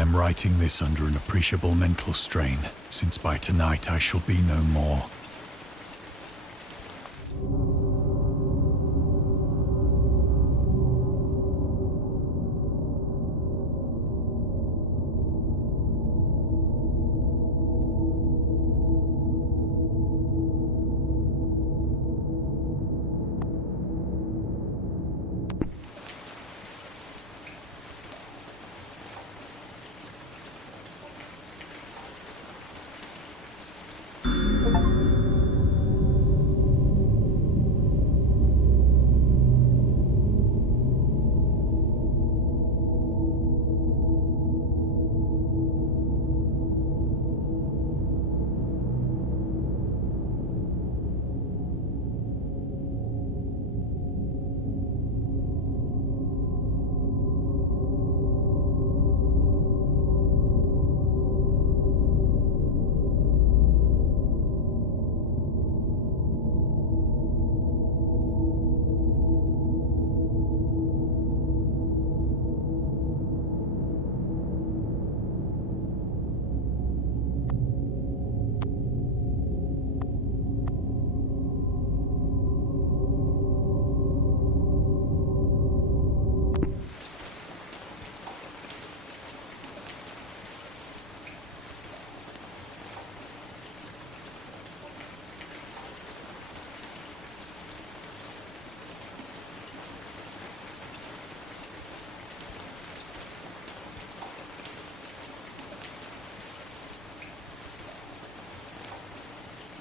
I am writing this under an appreciable mental strain, since by tonight I shall be no more.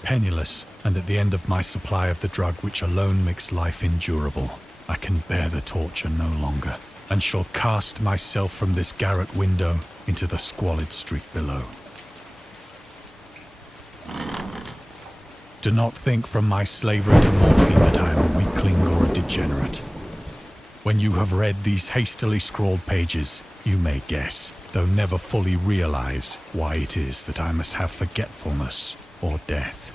Penniless, and at the end of my supply of the drug which alone makes life endurable, I can bear the torture no longer, and shall cast myself from this garret window into the squalid street below. Do not think from my slavery to morphine that I am a weakling or a degenerate. When you have read these hastily scrawled pages, you may guess, though never fully realize, why it is that I must have forgetfulness or death.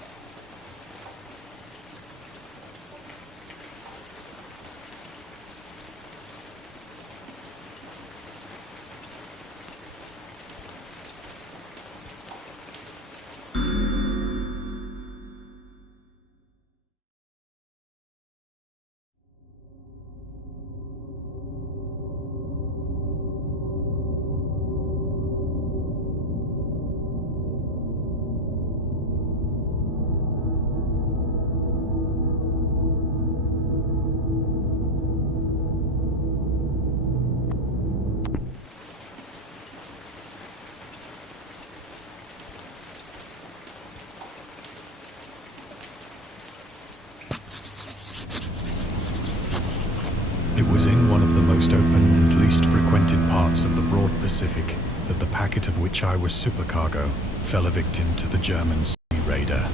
It was in one of the most open and least frequented parts of the broad Pacific that the packet of which I was supercargo fell a victim to the German sea raider.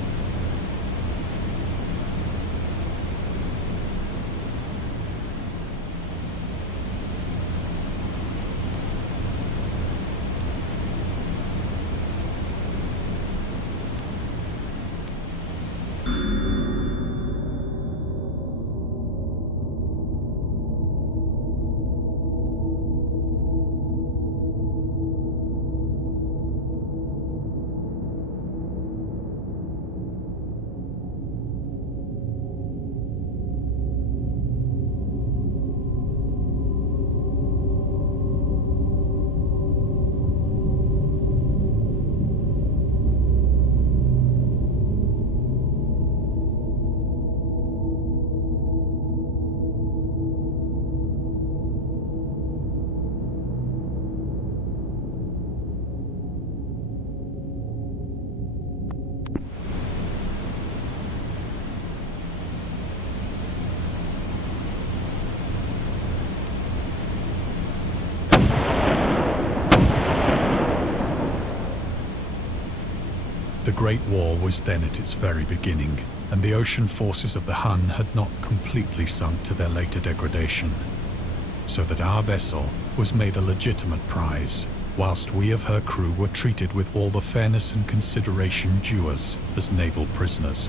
The Great War was then at its very beginning, and the ocean forces of the Hun had not completely sunk to their later degradation, so that our vessel was made a legitimate prize, whilst we of her crew were treated with all the fairness and consideration due us as naval prisoners.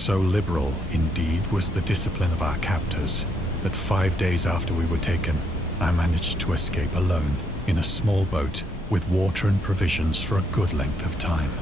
So liberal, indeed, was the discipline of our captors that 5 days after we were taken, I managed to escape alone in a small boat with water and provisions for a good length of time.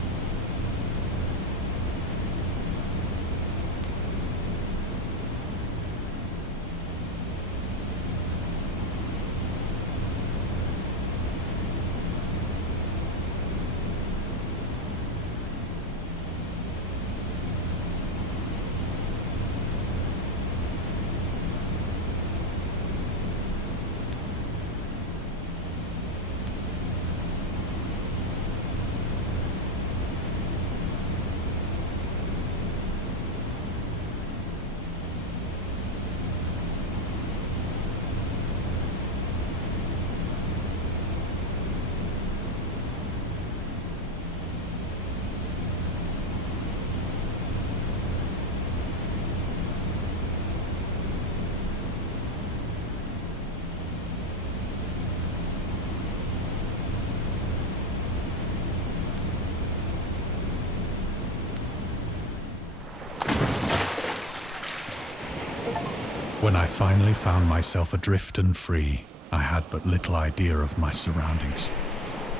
When I finally found myself adrift and free, I had but little idea of my surroundings.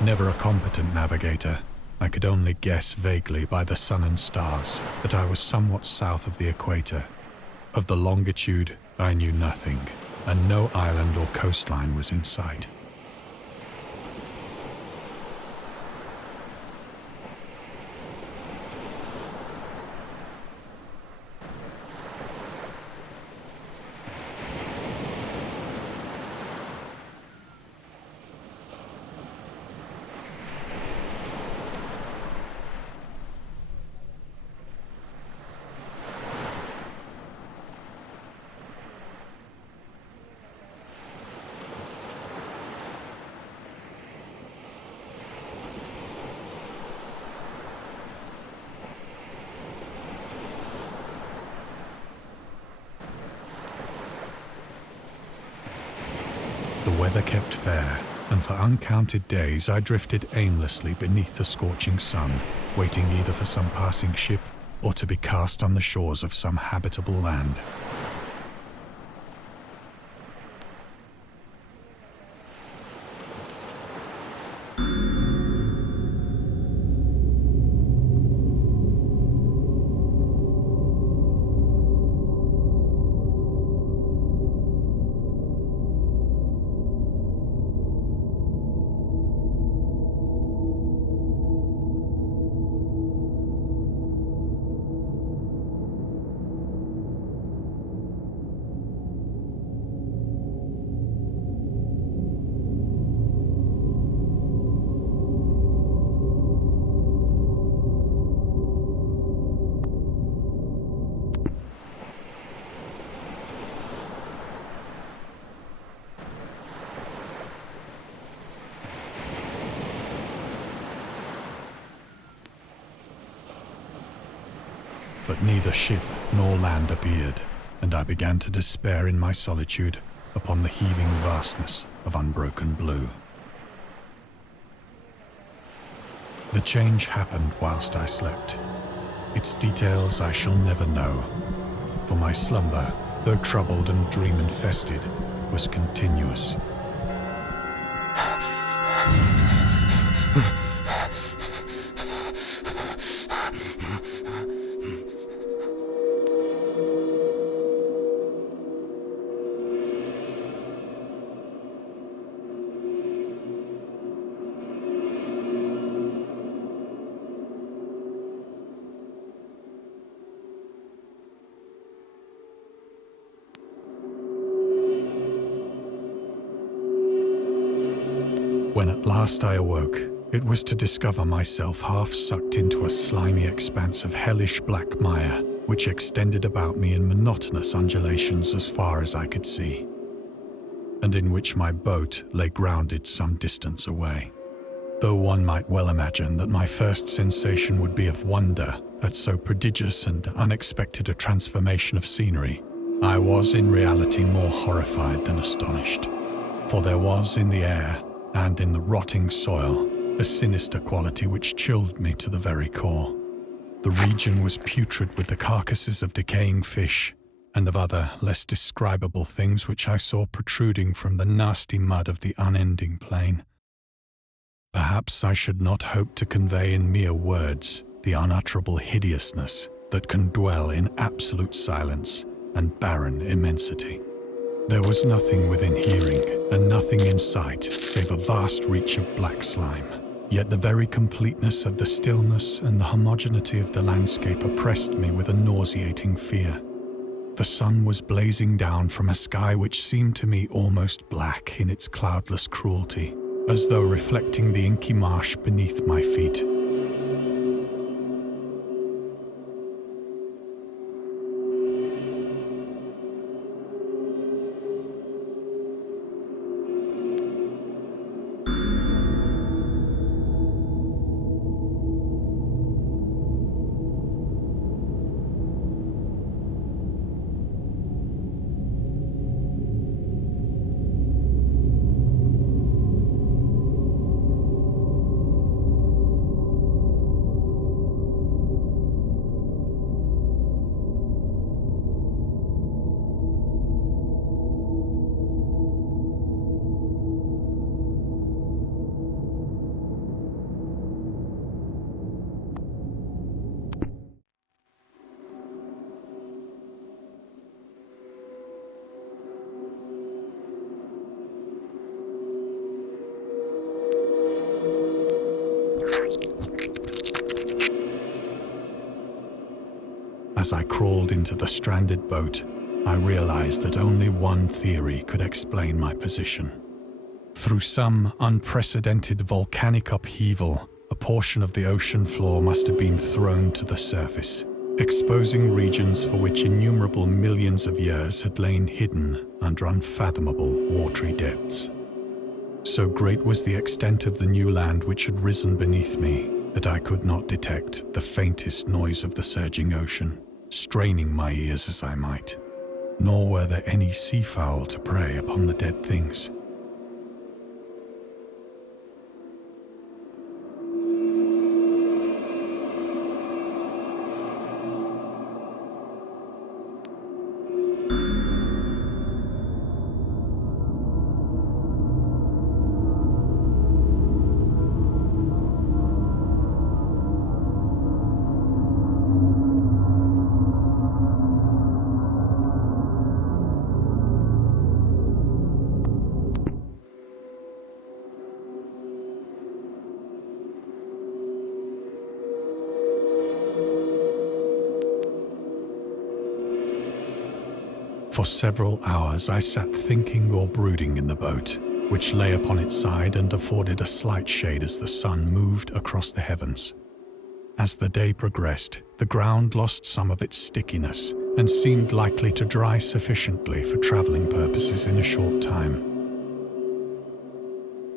Never a competent navigator, I could only guess vaguely by the sun and stars that I was somewhat south of the equator. Of the longitude, I knew nothing, and no island or coastline was in sight. The weather kept fair, and for uncounted days I drifted aimlessly beneath the scorching sun, waiting either for some passing ship or to be cast on the shores of some habitable land. But neither ship nor land appeared, and I began to despair in my solitude upon the heaving vastness of unbroken blue. The change happened whilst I slept. Its details I shall never know, for my slumber, though troubled and dream-infested, was continuous. When at last I awoke, it was to discover myself half sucked into a slimy expanse of hellish black mire, which extended about me in monotonous undulations as far as I could see, and in which my boat lay grounded some distance away. Though one might well imagine that my first sensation would be of wonder at so prodigious and unexpected a transformation of scenery, I was in reality more horrified than astonished, for there was in the air and in the rotting soil a sinister quality which chilled me to the very core. The region was putrid with the carcasses of decaying fish and of other, less describable things which I saw protruding from the nasty mud of the unending plain. Perhaps I should not hope to convey in mere words the unutterable hideousness that can dwell in absolute silence and barren immensity. There was nothing within hearing and nothing in sight save a vast reach of black slime. Yet the very completeness of the stillness and the homogeneity of the landscape oppressed me with a nauseating fear. The sun was blazing down from a sky which seemed to me almost black in its cloudless cruelty, as though reflecting the inky marsh beneath my feet. As I crawled into the stranded boat, I realized that only one theory could explain my position. Through some unprecedented volcanic upheaval, a portion of the ocean floor must have been thrown to the surface, exposing regions for which innumerable millions of years had lain hidden under unfathomable watery depths. So great was the extent of the new land which had risen beneath me that I could not detect the faintest noise of the surging ocean, straining my ears as I might, nor were there any seafowl to prey upon the dead things. For several hours I sat thinking or brooding in the boat, which lay upon its side and afforded a slight shade as the sun moved across the heavens. As the day progressed, the ground lost some of its stickiness and seemed likely to dry sufficiently for traveling purposes in a short time.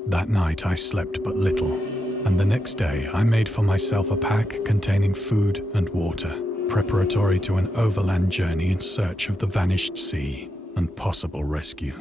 That night I slept but little, and the next day I made for myself a pack containing food and water, preparatory to an overland journey in search of the vanished sea and possible rescue.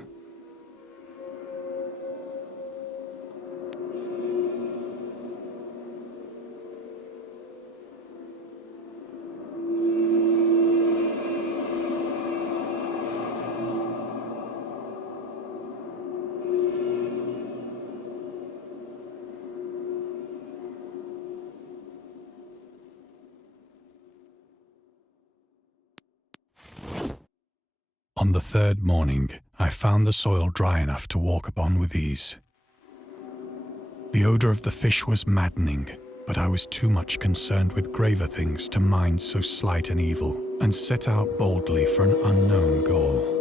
On the third morning, I found the soil dry enough to walk upon with ease. The odor of the fish was maddening, but I was too much concerned with graver things to mind so slight an evil, and set out boldly for an unknown goal.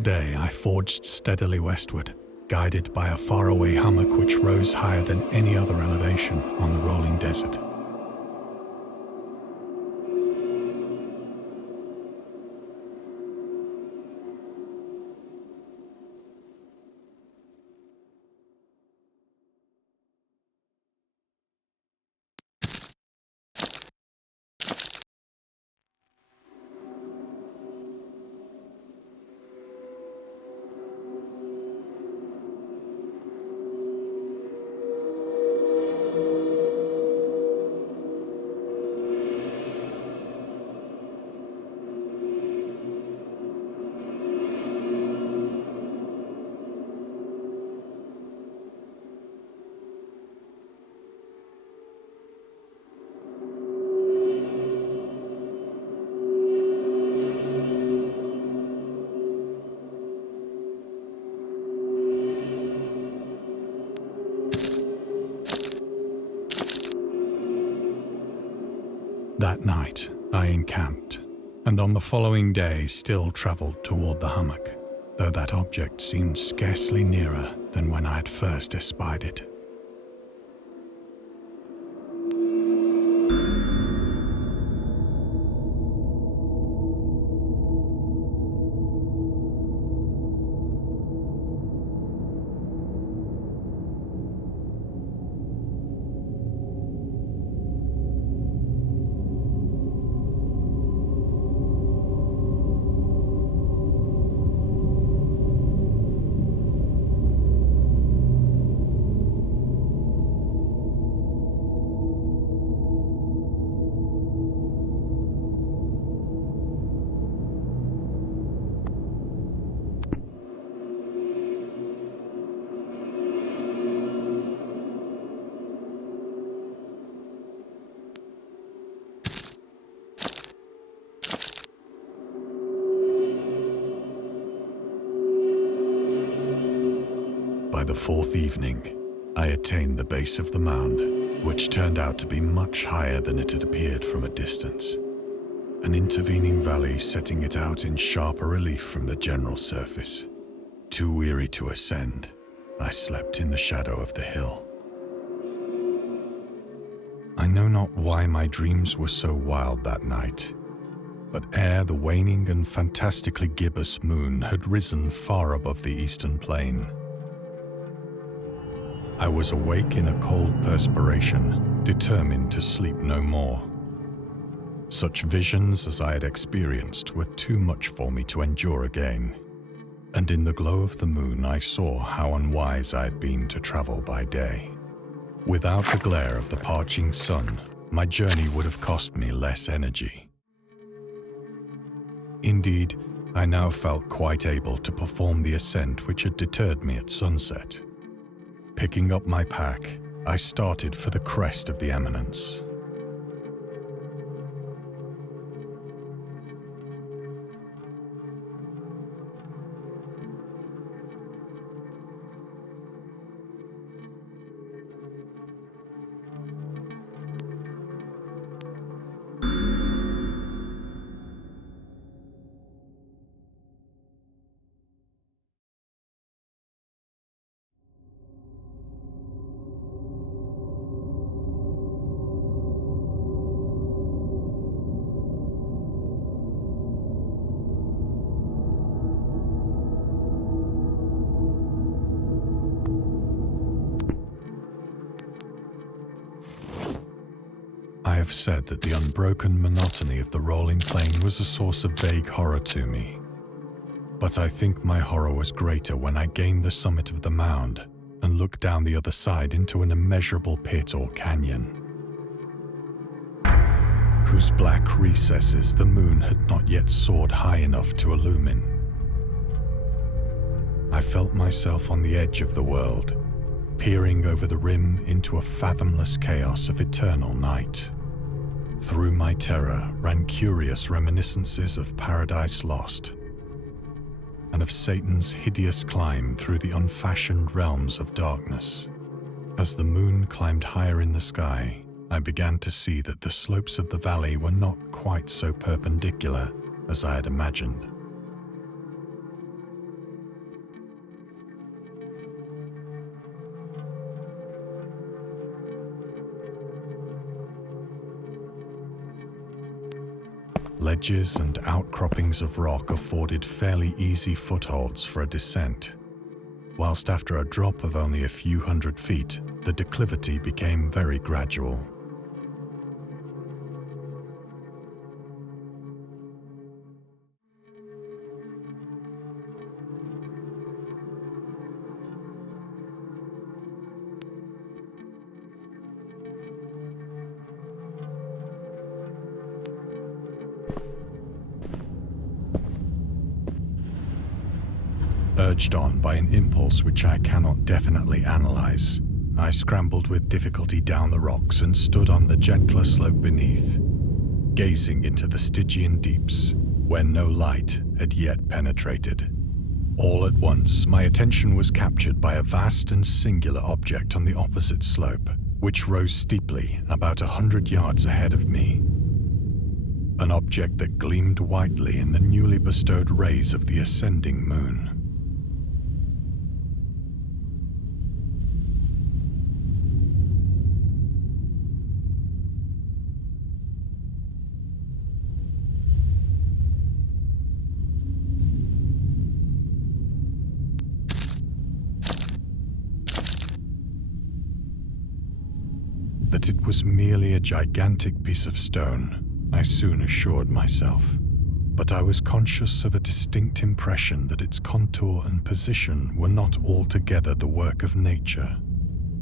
day I forged steadily westward, guided by a faraway hummock which rose higher than any other elevation on the rolling desert. That night, I encamped, and on the following day still travelled toward the hummock, though that object seemed scarcely nearer than when I had first espied it. By the fourth evening, I attained the base of the mound, which turned out to be much higher than it had appeared from a distance, an intervening valley setting it out in sharper relief from the general surface. Too weary to ascend, I slept in the shadow of the hill. I know not why my dreams were so wild that night, but ere the waning and fantastically gibbous moon had risen far above the eastern plain, I was awake in a cold perspiration, determined to sleep no more. Such visions as I had experienced were too much for me to endure again, and in the glow of the moon I saw how unwise I had been to travel by day. Without the glare of the parching sun, my journey would have cost me less energy. Indeed, I now felt quite able to perform the ascent which had deterred me at sunset. Picking up my pack, I started for the crest of the eminence. I have said that the unbroken monotony of the rolling plain was a source of vague horror to me. But I think my horror was greater when I gained the summit of the mound and looked down the other side into an immeasurable pit or canyon, whose black recesses the moon had not yet soared high enough to illumine. I felt myself on the edge of the world, peering over the rim into a fathomless chaos of eternal night. Through my terror ran curious reminiscences of Paradise Lost, and of Satan's hideous climb through the unfashioned realms of darkness. As the moon climbed higher in the sky, I began to see that the slopes of the valley were not quite so perpendicular as I had imagined. Ledges and outcroppings of rock afforded fairly easy footholds for a descent, whilst after a drop of only a few hundred feet, the declivity became very gradual. Urged on by an impulse which I cannot definitely analyze, I scrambled with difficulty down the rocks and stood on the gentler slope beneath, gazing into the Stygian deeps, where no light had yet penetrated. All at once, my attention was captured by a vast and singular object on the opposite slope, which rose steeply about 100 yards ahead of me. An object that gleamed whitely in the newly bestowed rays of the ascending moon. That it was merely a gigantic piece of stone, I soon assured myself, but I was conscious of a distinct impression that its contour and position were not altogether the work of nature.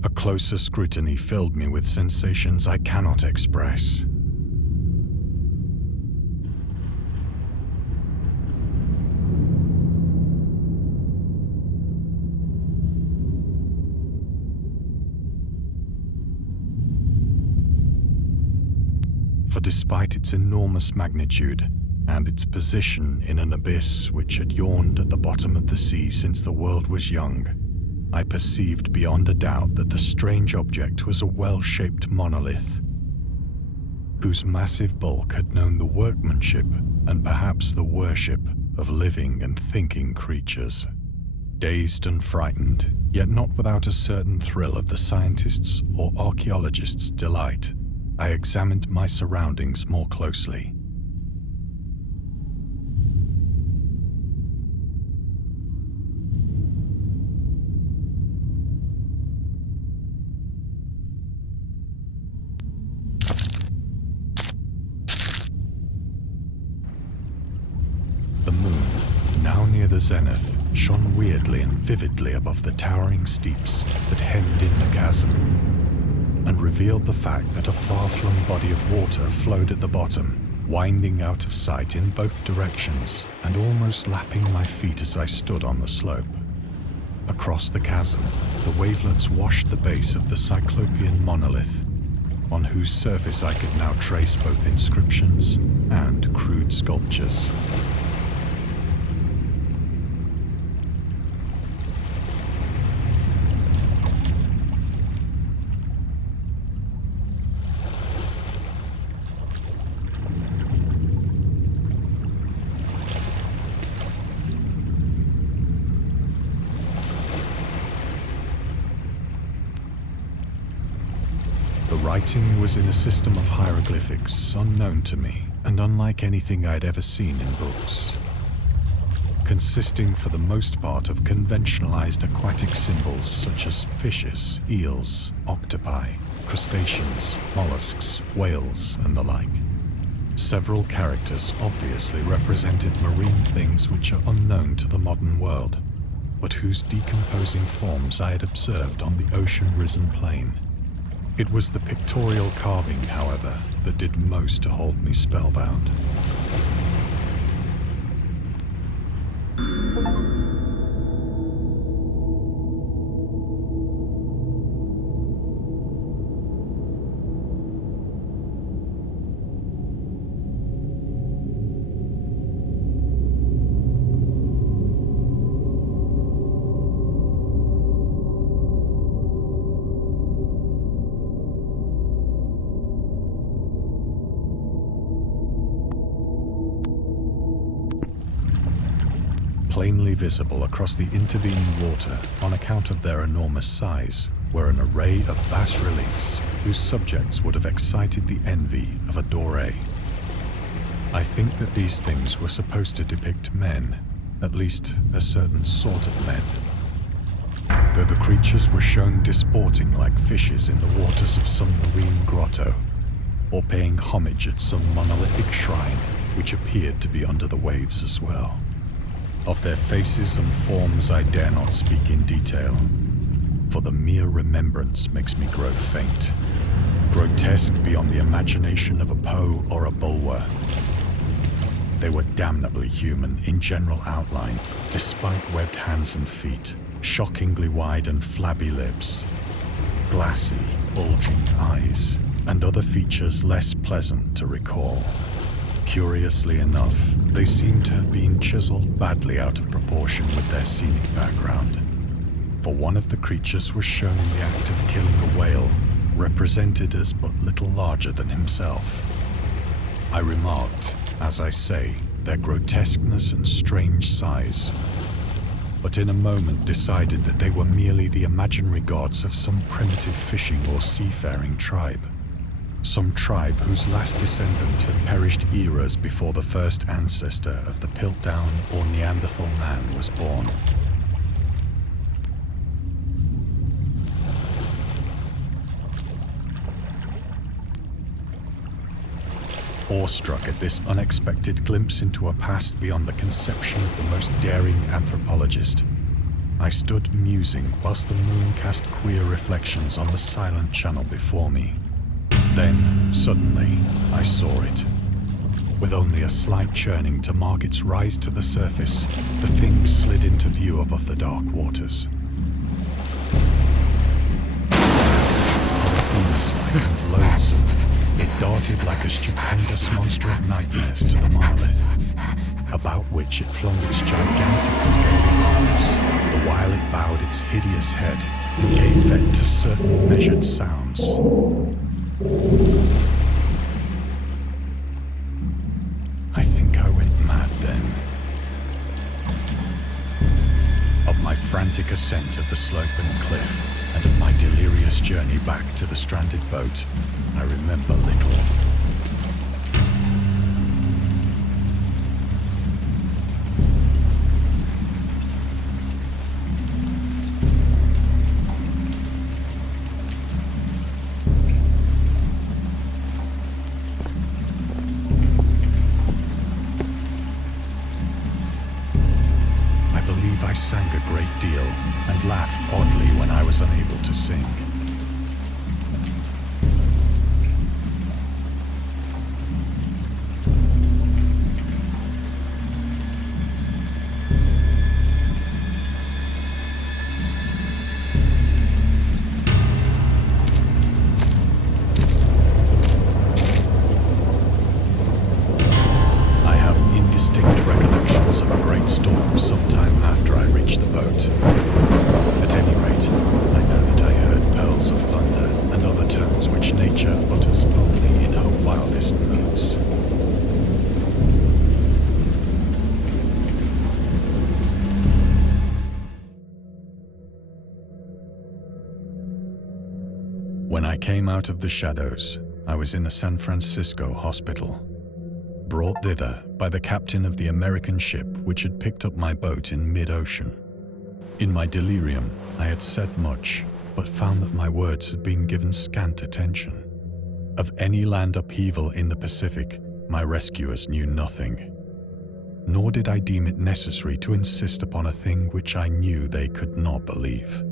A closer scrutiny filled me with sensations I cannot express. For despite its enormous magnitude and its position in an abyss which had yawned at the bottom of the sea since the world was young, I perceived beyond a doubt that the strange object was a well-shaped monolith, whose massive bulk had known the workmanship and perhaps the worship of living and thinking creatures. Dazed and frightened, yet not without a certain thrill of the scientist's or archaeologist's delight, I examined my surroundings more closely. The moon, now near the zenith, shone weirdly and vividly above the towering steeps that hemmed in the chasm, and revealed the fact that a far-flung body of water flowed at the bottom, winding out of sight in both directions and almost lapping my feet as I stood on the slope. Across the chasm, the wavelets washed the base of the Cyclopean monolith, on whose surface I could now trace both inscriptions and crude sculptures. The writing was in a system of hieroglyphics unknown to me and unlike anything I'd ever seen in books, consisting for the most part of conventionalized aquatic symbols such as fishes, eels, octopi, crustaceans, mollusks, whales, and the like. Several characters obviously represented marine things which are unknown to the modern world, but whose decomposing forms I had observed on the ocean-risen plain. It was the pictorial carving, however, that did most to hold me spellbound. Plainly visible across the intervening water on account of their enormous size were an array of bas-reliefs whose subjects would have excited the envy of a Doré. I think that these things were supposed to depict men, at least a certain sort of men. Though the creatures were shown disporting like fishes in the waters of some marine grotto, or paying homage at some monolithic shrine which appeared to be under the waves as well. Of their faces and forms I dare not speak in detail, for the mere remembrance makes me grow faint, grotesque beyond the imagination of a Poe or a Bulwer. They were damnably human in general outline, despite webbed hands and feet, shockingly wide and flabby lips, glassy, bulging eyes, and other features less pleasant to recall. Curiously enough, they seemed to have been chiseled badly out of proportion with their scenic background. For one of the creatures was shown in the act of killing a whale, represented as but little larger than himself. I remarked, as I say, their grotesqueness and strange size, but in a moment decided that they were merely the imaginary gods of some primitive fishing or seafaring tribe. Some tribe whose last descendant had perished eras before the first ancestor of the Piltdown or Neanderthal man was born. Awestruck at this unexpected glimpse into a past beyond the conception of the most daring anthropologist, I stood musing whilst the moon cast queer reflections on the silent channel before me. Then, suddenly, I saw it. With only a slight churning to mark its rise to the surface, the thing slid into view above the dark waters. Vast, polyphemus-like and loathsome, it darted like a stupendous monster of nightmares to the monolith, about which it flung its gigantic scaly arms, the while it bowed its hideous head and gave vent to certain measured sounds. I think I went mad then. Of my frantic ascent of the slope and cliff, and of my delirious journey back to the stranded boat, I remember little. I believe I sang a great deal and laughed oddly when I was unable to sing. Sometime after I reached the boat. At any rate, I know that I heard pearls of thunder and other tones which nature utters only in her wildest moods. When I came out of the shadows, I was in a San Francisco hospital, brought thither by the captain of the American ship which had picked up my boat in mid-ocean. In my delirium, I had said much, but found that my words had been given scant attention. Of any land upheaval in the Pacific, my rescuers knew nothing. Nor did I deem it necessary to insist upon a thing which I knew they could not believe.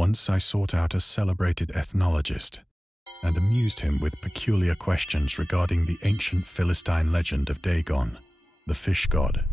Once I sought out a celebrated ethnologist and amused him with peculiar questions regarding the ancient Philistine legend of Dagon, the fish god.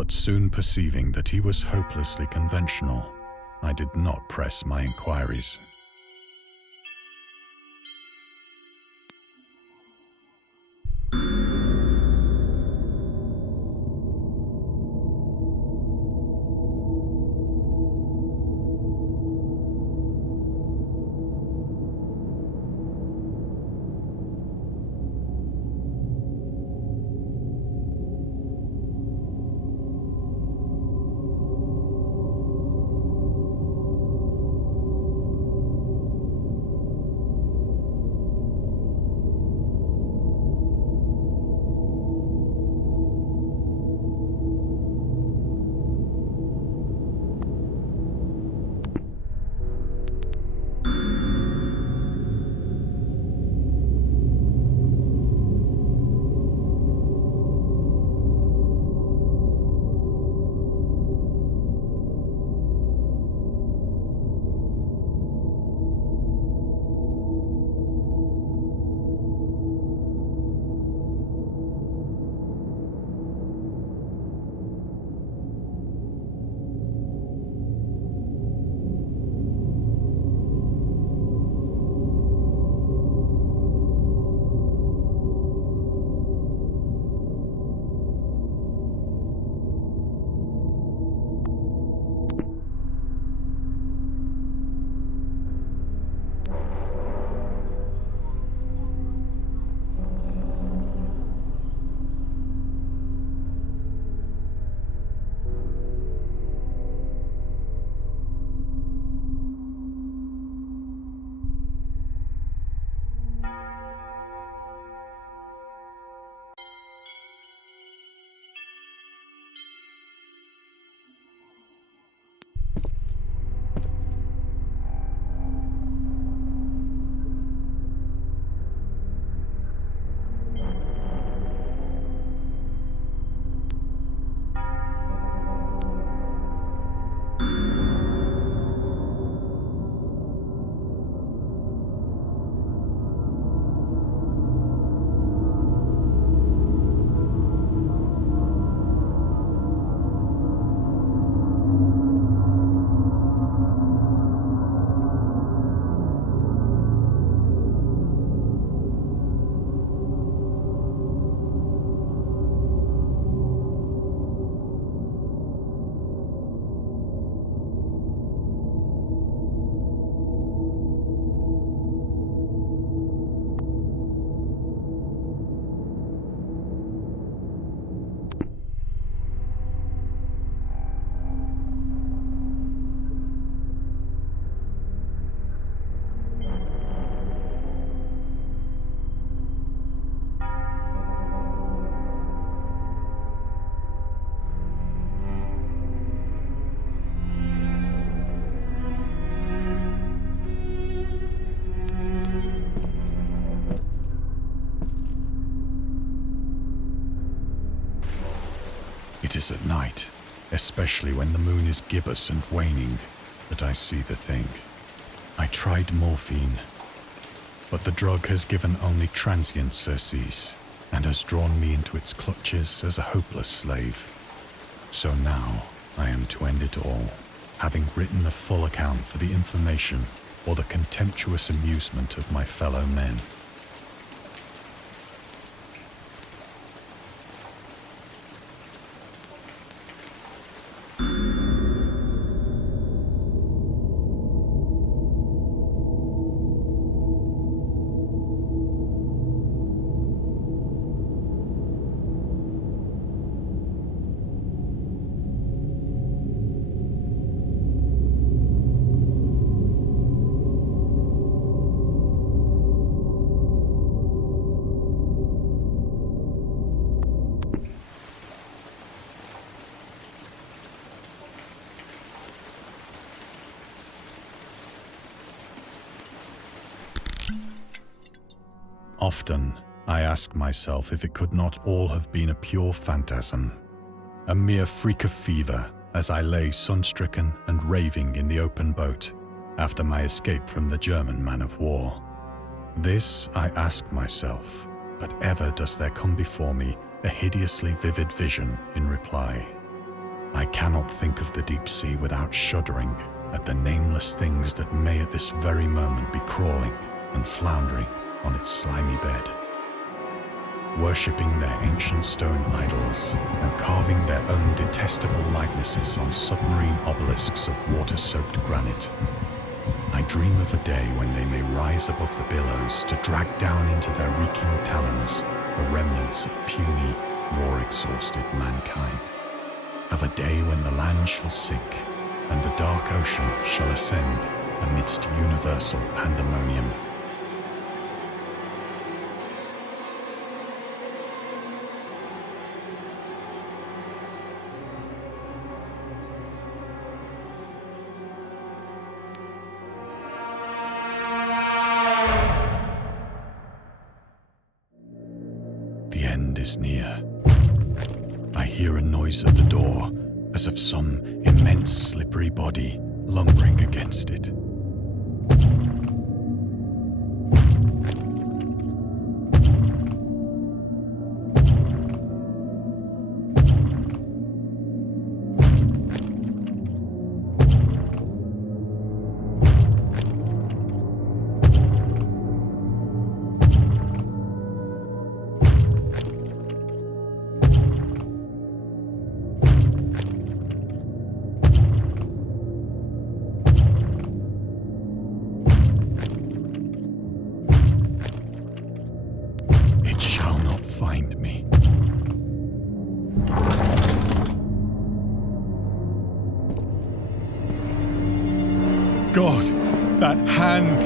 But soon perceiving that he was hopelessly conventional, I did not press my inquiries. is at night, especially when the moon is gibbous and waning, that I see the thing. I tried morphine, but the drug has given only transient surcease and has drawn me into its clutches as a hopeless slave. So now I am to end it all, having written a full account for the information or the contemptuous amusement of my fellow men. Often, I ask myself if it could not all have been a pure phantasm, a mere freak of fever as I lay sun-stricken and raving in the open boat after my escape from the German man-of-war. This I ask myself, but ever does there come before me a hideously vivid vision in reply. I cannot think of the deep sea without shuddering at the nameless things that may at this very moment be crawling and floundering on its slimy bed, worshipping their ancient stone idols and carving their own detestable likenesses on submarine obelisks of water-soaked granite. I dream of a day when they may rise above the billows to drag down into their reeking talons the remnants of puny, war-exhausted mankind. Of a day when the land shall sink and the dark ocean shall ascend amidst universal pandemonium. The end is near. I hear a noise at the door, as of some immense slippery body lumbering against it. Find me. God, that hand!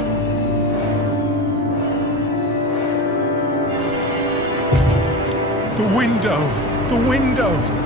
The window! The window!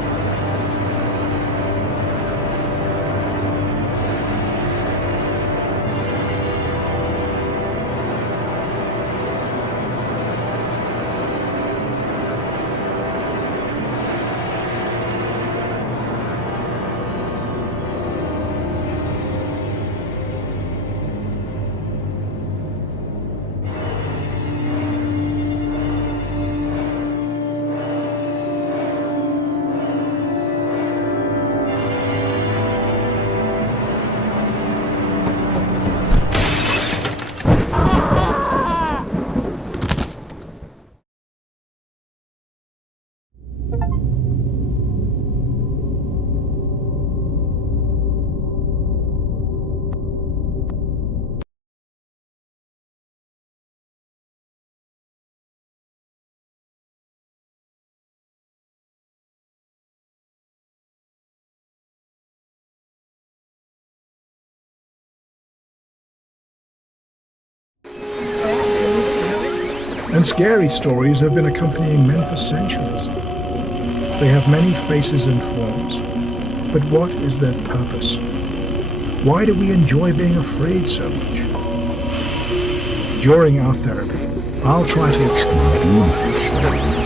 And scary stories have been accompanying men for centuries. They have many faces and forms. But what is their purpose? Why do we enjoy being afraid so much? During our therapy, I'll try to